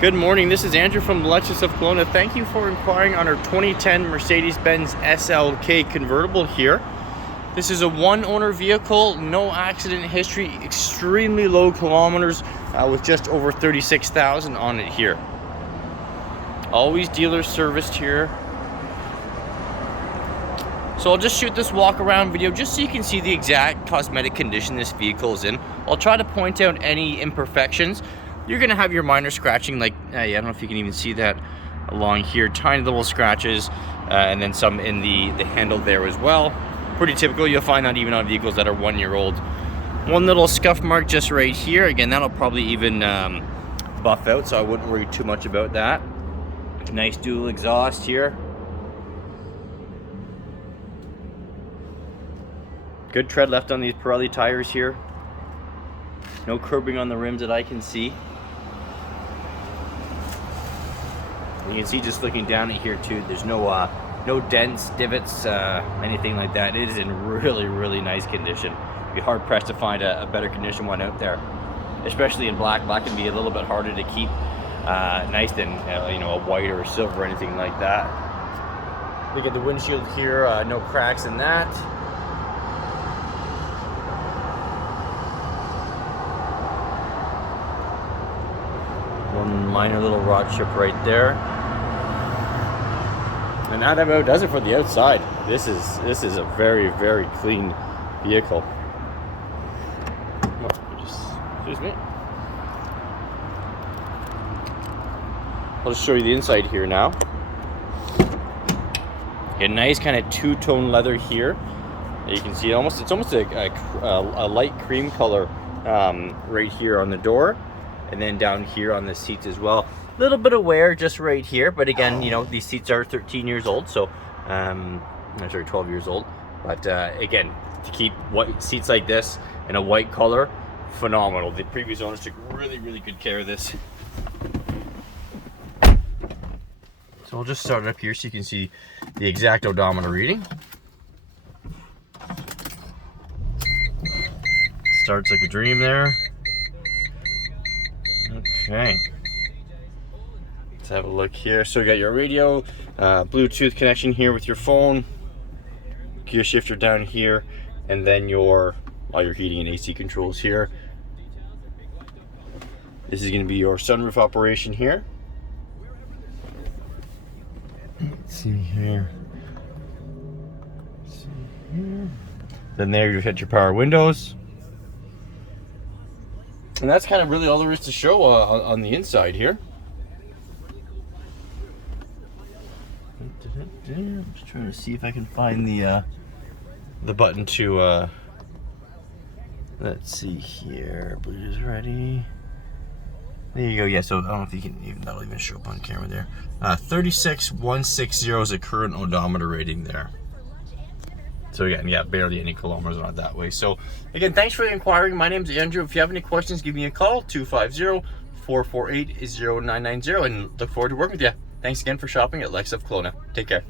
Good morning, this is Andrew from Lexus of Kelowna. Thank you for inquiring on our 2010 Mercedes-Benz SLK convertible here. This is a one-owner vehicle, no accident history, extremely low kilometers with just over 36,000 on it here. Always dealer serviced here. So I'll just shoot this walk-around video just so you can see the exact cosmetic condition this vehicle is in. I'll try to point out any imperfections. You're gonna have your minor scratching, like I don't know if you can even see that along here, tiny little scratches, and then some in the handle there as well. Pretty typical. You'll find that even on vehicles that are 1 year old. One little scuff mark just right here. Again, that'll probably even buff out, so I wouldn't worry too much about that. Nice dual exhaust here. Good tread left on these Pirelli tires here. No curbing on the rims that I can see. You can see just looking down at here too, there's no dents, divots, anything like that. It is in really nice condition. You'd be hard pressed to find a better condition one out there, especially in black. Black can be a little bit harder to keep nice than you know, a white or a silver or anything like that. Look at the windshield here, no cracks in that. One minor little rot chip right there. And that about does it for the outside. This is a very clean vehicle. Excuse me. I'll just show you the inside here now. A nice kind of two-tone leather here. You can see it's almost a light cream color right here on the door, and then down here on the seats as well. A little bit of wear just right here, but again, you know, these seats are 13 years old, so I'm sorry, 12 years old. But again, to keep white seats like this in a white color, phenomenal. The previous owners took really good care of this. So we'll just start it up here so you can see the exact odometer reading. Starts like a dream there. Okay. Let's have a look here. So you got your radio, Bluetooth connection here with your phone, gear shifter down here, and then all your heating and AC controls here. This is going to be your sunroof operation here. Let's see here. Then there you hit your power windows. And that's kind of really all there is to show on the inside here. I'm just trying to see if I can find the button to let's see here. Bluetooth ready. There you go. Yeah, so I don't know if you can that'll even show up on camera there. 36160 is a current odometer rating there. So again, yeah, barely any kilometers on it that way. So again, thanks for inquiring. My name's Andrew. If you have any questions, give me a call, 250-448-0990, and look forward to working with you. Thanks again for shopping at Lexus of Kelowna. Take care.